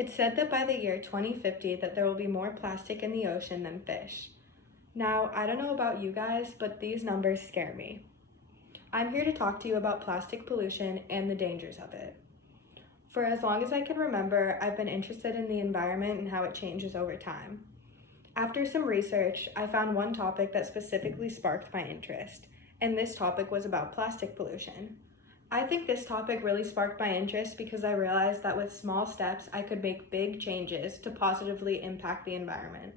It's said that by the year 2050 that there will be more plastic in the ocean than fish. Now, I don't know about you guys, but these numbers scare me. I'm here to talk to you about plastic pollution and the dangers of it. For as long as I can remember, I've been interested in the environment and how it changes over time. After some research, I found one topic that specifically sparked my interest, and this topic was about plastic pollution. I think this topic really sparked my interest because I realized that with small steps, I could make big changes to positively impact the environment.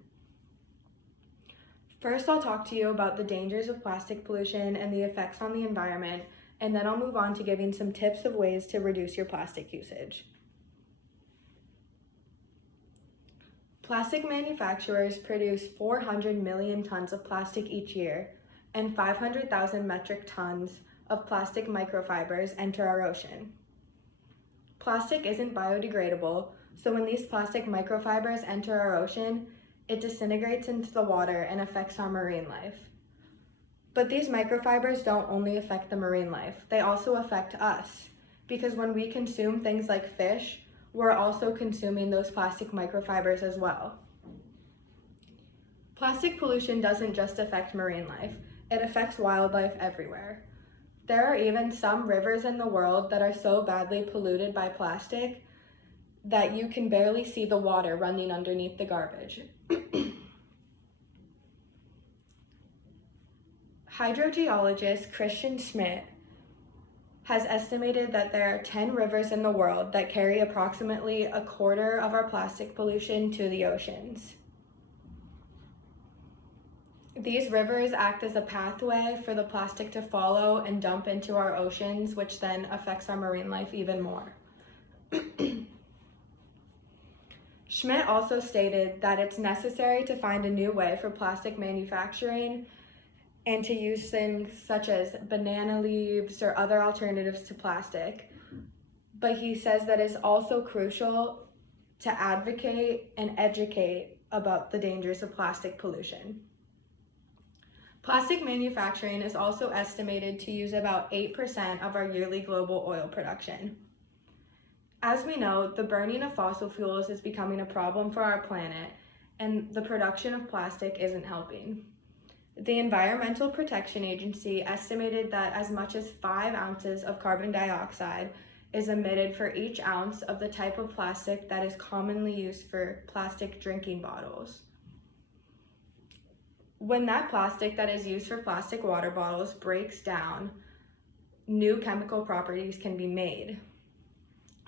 First, I'll talk to you about the dangers of plastic pollution and the effects on the environment, and then I'll move on to giving some tips of ways to reduce your plastic usage. Plastic manufacturers produce 400 million tons of plastic each year, and 500,000 metric tons of plastic microfibers enter our ocean. Plastic isn't biodegradable, so when these plastic microfibers enter our ocean, it disintegrates into the water and affects our marine life. But these microfibers don't only affect the marine life, they also affect us, because when we consume things like fish, we're also consuming those plastic microfibers as well. Plastic pollution doesn't just affect marine life, it affects wildlife everywhere. There are even some rivers in the world that are so badly polluted by plastic that you can barely see the water running underneath the garbage. Hydrogeologist Christian Schmidt has estimated that there are 10 rivers in the world that carry approximately a quarter of our plastic pollution to the oceans. These rivers act as a pathway for the plastic to follow and dump into our oceans, which then affects our marine life even more. Schmidt also stated that it's necessary to find a new way for plastic manufacturing and to use things such as banana leaves or other alternatives to plastic. But he says that it's also crucial to advocate and educate about the dangers of plastic pollution. Plastic manufacturing is also estimated to use about 8% of our yearly global oil production. As we know, the burning of fossil fuels is becoming a problem for our planet, and the production of plastic isn't helping. The Environmental Protection Agency estimated that as much as 5 ounces of carbon dioxide is emitted for each ounce of the type of plastic that is commonly used for plastic drinking bottles. When that plastic that is used for plastic water bottles breaks down, new chemical properties can be made.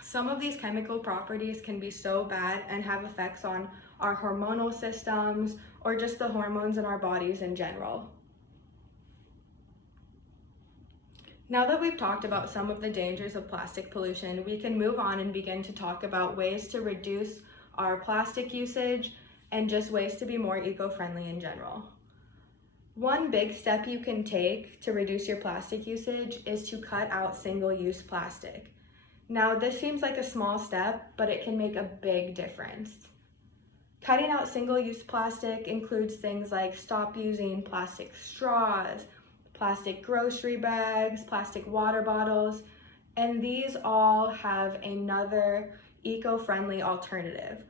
Some of these chemical properties can be so bad and have effects on our hormonal systems or just the hormones in our bodies in general. Now that we've talked about some of the dangers of plastic pollution, we can move on and begin to talk about ways to reduce our plastic usage and just ways to be more eco-friendly in general. One big step you can take to reduce your plastic usage is to cut out single-use plastic. Now, this seems like a small step, but it can make a big difference. Cutting out single-use plastic includes things like stop using plastic straws, plastic grocery bags, plastic water bottles, and these all have another eco-friendly alternative,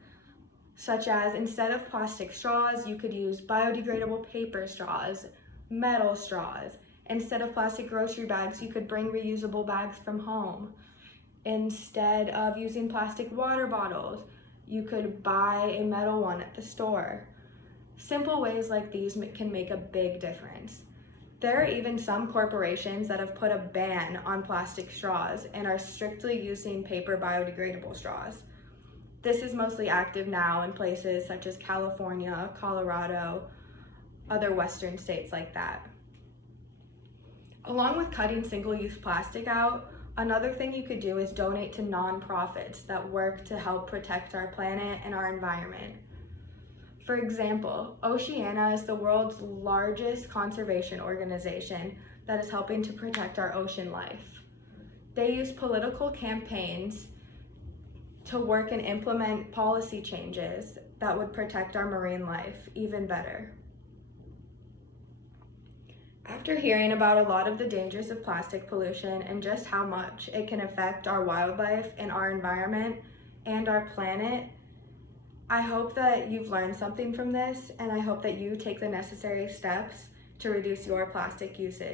such as instead of plastic straws, you could use biodegradable paper straws, metal straws. Instead of plastic grocery bags, you could bring reusable bags from home. Instead of using plastic water bottles, you could buy a metal one at the store. Simple ways like these can make a big difference. There are even some corporations that have put a ban on plastic straws and are strictly using paper biodegradable straws. This is mostly active now in places such as California, Colorado, other Western states like that. Along with cutting single-use plastic out, another thing you could do is donate to nonprofits that work to help protect our planet and our environment. For example, Oceana is the world's largest conservation organization that is helping to protect our ocean life. They use political campaigns to work and implement policy changes that would protect our marine life even better. After hearing about a lot of the dangers of plastic pollution and just how much it can affect our wildlife and our environment, and our planet. I hope that you've learned something from this, and I hope that you take the necessary steps to reduce your plastic usage.